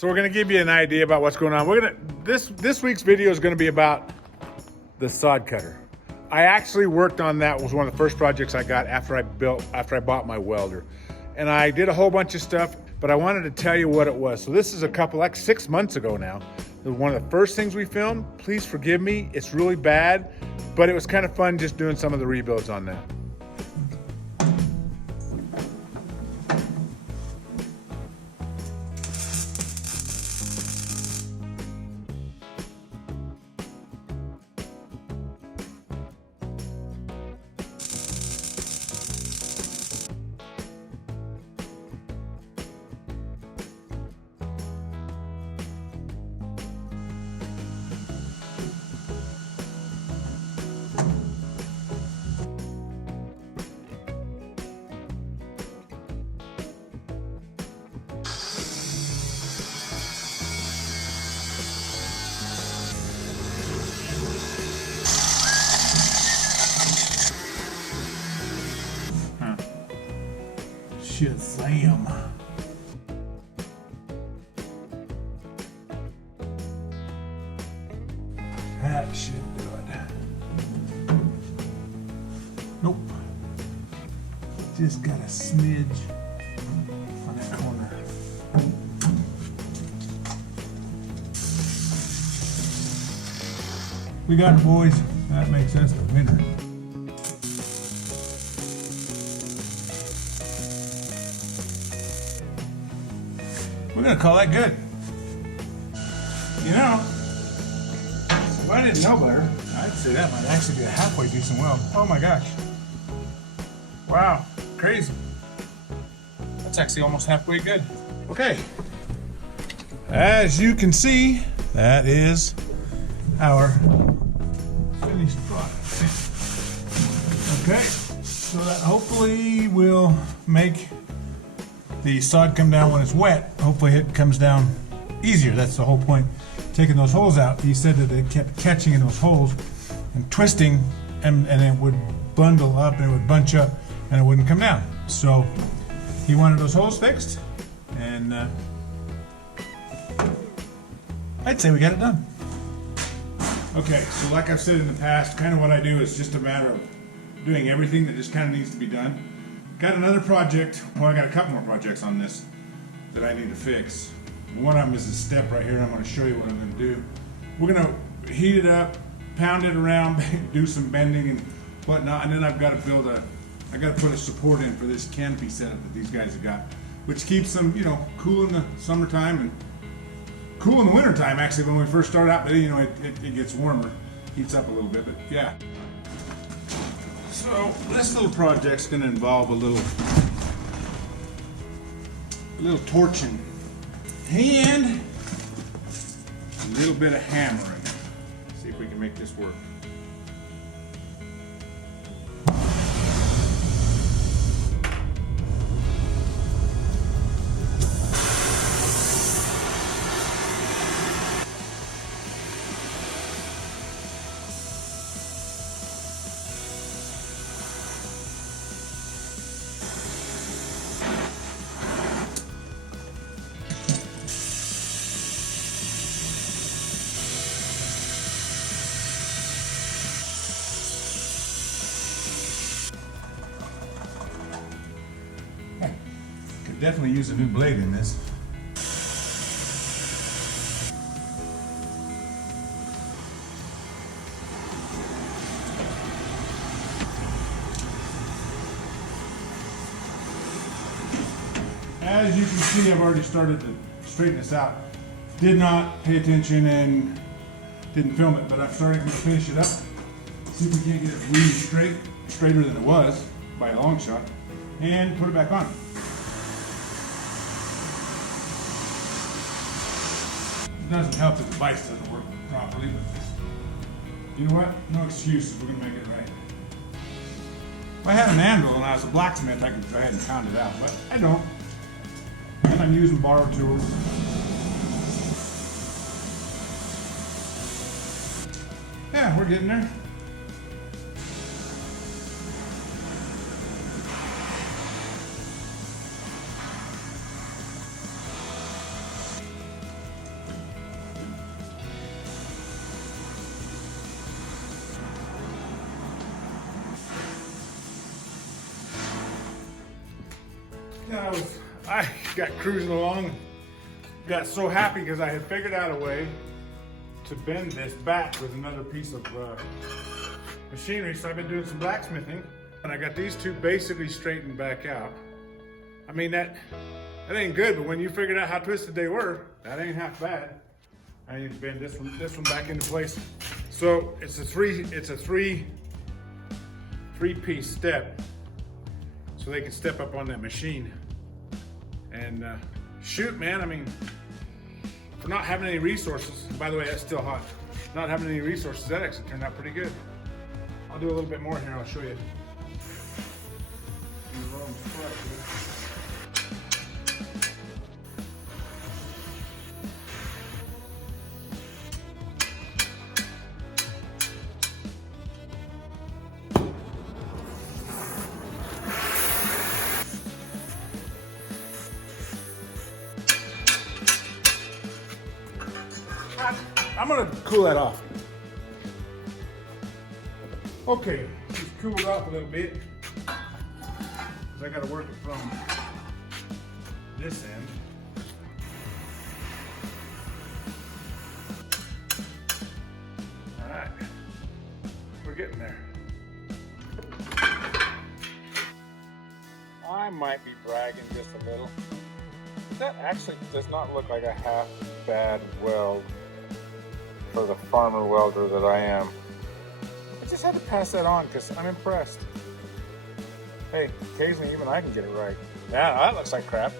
So we're gonna give you an idea about what's going on. This week's video is gonna be about the sod cutter. I actually worked on that. It was one of the first projects I got after I bought my welder. And I did a whole bunch of stuff, but I wanted to tell you what it was. So this is like 6 months ago now. It was one of the first things we filmed. Please forgive me, it's really bad, but it was kind of fun just doing some of the rebuilds on that. Shazam. That should do it. Nope. Just got a smidge on that corner. We got it, boys. That makes us the winner. We're gonna call that good. You know, if I didn't know better, I'd say that might actually be a halfway decent weld. Oh my gosh. Wow, crazy. That's actually almost halfway good. Okay. As you can see, that is our finished product. Okay, so that hopefully will make the sod come down when it's wet. Hopefully it comes down easier. That's the whole point. Taking those holes out, he said that it kept catching in those holes and twisting, and it would bundle up and it would bunch up and it wouldn't come down. So he wanted those holes fixed, and I'd say we got it done. Okay, so like I've said in the past, kind of what I do is just a matter of doing everything that just kind of needs to be done. Got another project, well, I got a couple more projects on this that I need to fix. One of them is a step right here, and I'm going to show you what I'm going to do. We're going to heat it up, pound it around, do some bending and whatnot, and then I've got to put a support in for this canopy setup that these guys have got, which keeps them, you know, cool in the summertime and cool in the wintertime, actually, when we first start out, but you know, it gets warmer, heats up a little bit, but yeah. So this little project's going to involve a little torching and a little bit of hammering. See if we can make this work. Definitely use a new blade in this. As you can see, I've already started to straighten this out. Did not pay attention and didn't film it, but I've started to finish it up. See if we can't get it really straight, straighter than it was by a long shot, and put it back on. It doesn't help that the vise doesn't work properly, but you know what? No excuses, we're gonna make it right. If I had an anvil and I was a blacksmith, I could go ahead and pound it out, but I don't. And I'm using borrowed tools. Yeah, we're getting there. I got cruising along, got so happy because I had figured out a way to bend this back with another piece of machinery. So I've been doing some blacksmithing, and I got these two basically straightened back out. I mean, that ain't good, but when you figured out how twisted they were, that ain't half bad. I need to bend this one back into place. So it's a three-piece step, so they can step up on that machine. And shoot, man, I mean, for not having any resources, by the way, that's still hot. Not having any resources, that actually turned out pretty good. I'll do a little bit more here, I'll show you. I'm gonna cool that off. Okay, it's cooled off a little bit, because I gotta work it from this end. All right, we're getting there. I might be bragging just a little. That actually does not look like a half bad weld for the farmer welder that I am. I just had to pass that on because I'm impressed. Hey, occasionally even I can get it right. Yeah, that looks like crap.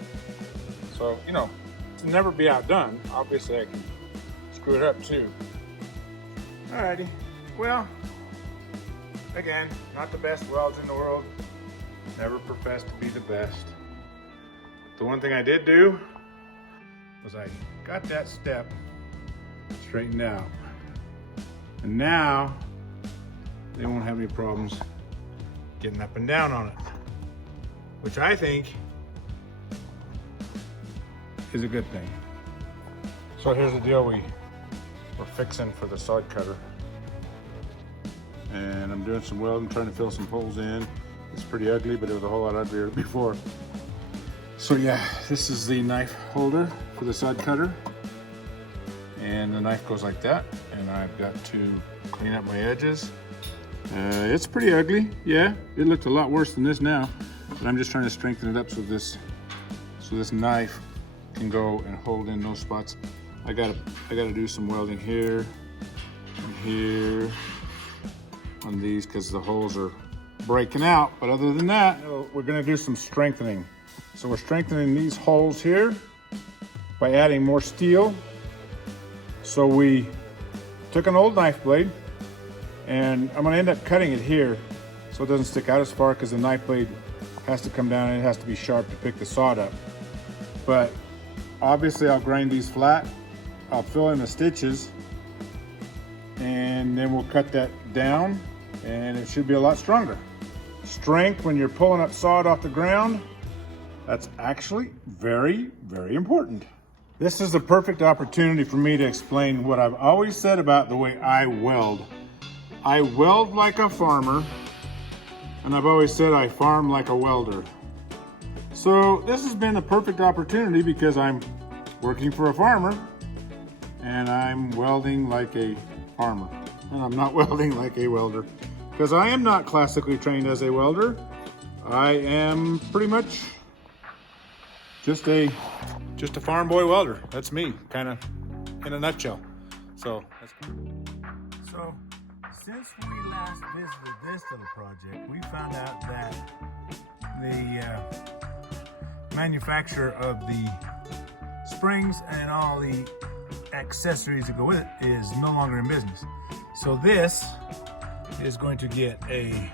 So, you know, to never be outdone, obviously I can screw it up too. Alrighty, well, again, not the best welds in the world. Never professed to be the best. The one thing I did do was I got that step straightened out. And now they won't have any problems getting up and down on it, which I think is a good thing. So here's the deal we're fixing for the sod cutter. And I'm doing some welding, trying to fill some holes in. It's pretty ugly, but it was a whole lot uglier before. So yeah, this is the knife holder for the sod cutter. And the knife goes like that, and I've got to clean up my edges. It's pretty ugly, yeah. It looked a lot worse than this now, but I'm just trying to strengthen it up so this knife can go and hold in those spots. I gotta do some welding here and here on these because the holes are breaking out. But other than that, we're gonna do some strengthening. So we're strengthening these holes here by adding more steel. So we took an old knife blade, and I'm gonna end up cutting it here so it doesn't stick out as far, because the knife blade has to come down and it has to be sharp to pick the sod up. But obviously I'll grind these flat, I'll fill in the stitches, and then we'll cut that down, and it should be a lot stronger. Strength when you're pulling up sod off the ground, that's actually very, very important. This is the perfect opportunity for me to explain what I've always said about the way I weld. I weld like a farmer, and I've always said I farm like a welder. So this has been a perfect opportunity because I'm working for a farmer, and I'm welding like a farmer. And I'm not welding like a welder, because I am not classically trained as a welder. I am pretty much just a farm boy welder. That's me, kind of in a nutshell. So since we last visited this little project, we found out that the manufacturer of the springs and all the accessories that go with it is no longer in business. So this is going to get a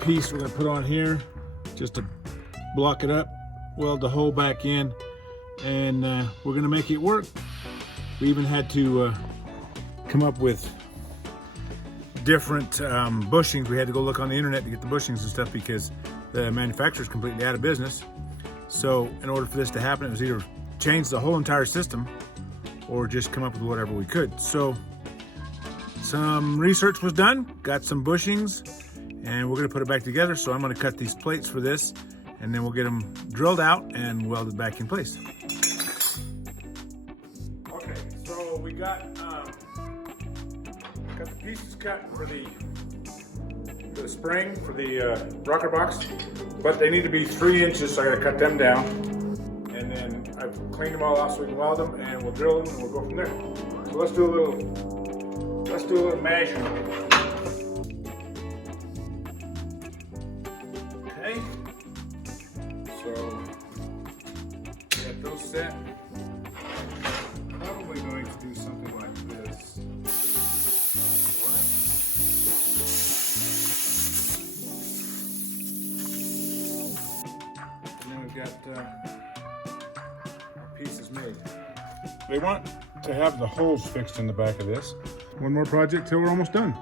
piece we're going to put on here just to block it up, weld the hole back in, and we're going to make it work. We even had to come up with different bushings. We had to go look on the internet to get the bushings and stuff because the manufacturer's completely out of business. So in order for this to happen, it was either change the whole entire system or just come up with whatever we could. So some research was done, got some bushings, and we're gonna put it back together. So I'm gonna cut these plates for this, and then we'll get them drilled out and welded back in place. Okay, so we got the pieces cut for the spring for the rocker box, but they need to be 3 inches, so I gotta cut them down. And then I've cleaned them all off so we can weld them, and we'll drill them and we'll go from there. So let's do a little measuring. Okay. So get those set. Probably going to do something like this. And then we've got our pieces made. They want to have the holes fixed in the back of this. One more project till we're almost done.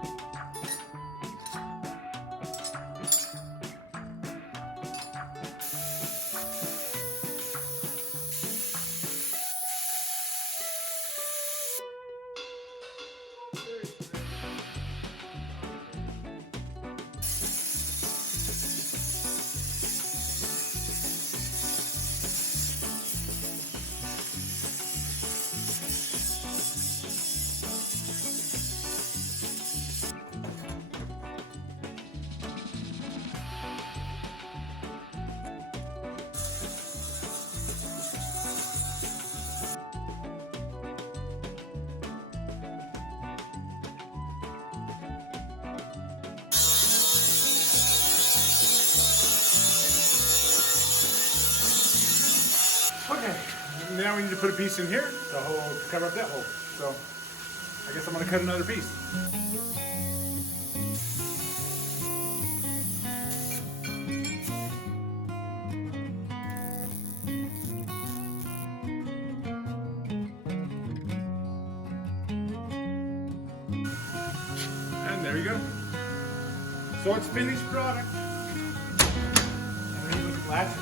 Okay, now we need to put a piece in here, the hole to cover up that hole. So I guess I'm gonna cut another piece. And there you go. So it's finished product. And then you look at latches.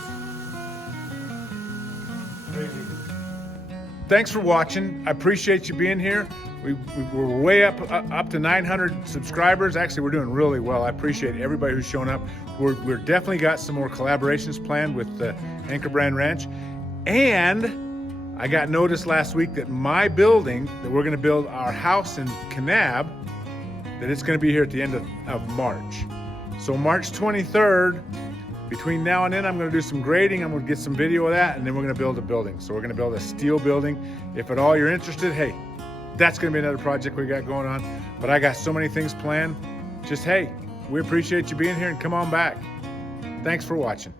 Thanks for watching. I appreciate you being here. We're way up to 900 subscribers. Actually, we're doing really well. I appreciate everybody who's shown up. We're definitely got some more collaborations planned with the Anchor Brand Ranch. And I got notice last week that my building, that we're going to build our house in Kanab, that it's going to be here at the end of March. So March 23rd, between now and then, I'm gonna do some grading, I'm gonna get some video of that, and then we're gonna build a building. So we're gonna build a steel building. If at all you're interested, hey, that's gonna be another project we got going on. But I got so many things planned. Just, hey, we appreciate you being here and come on back. Thanks for watching.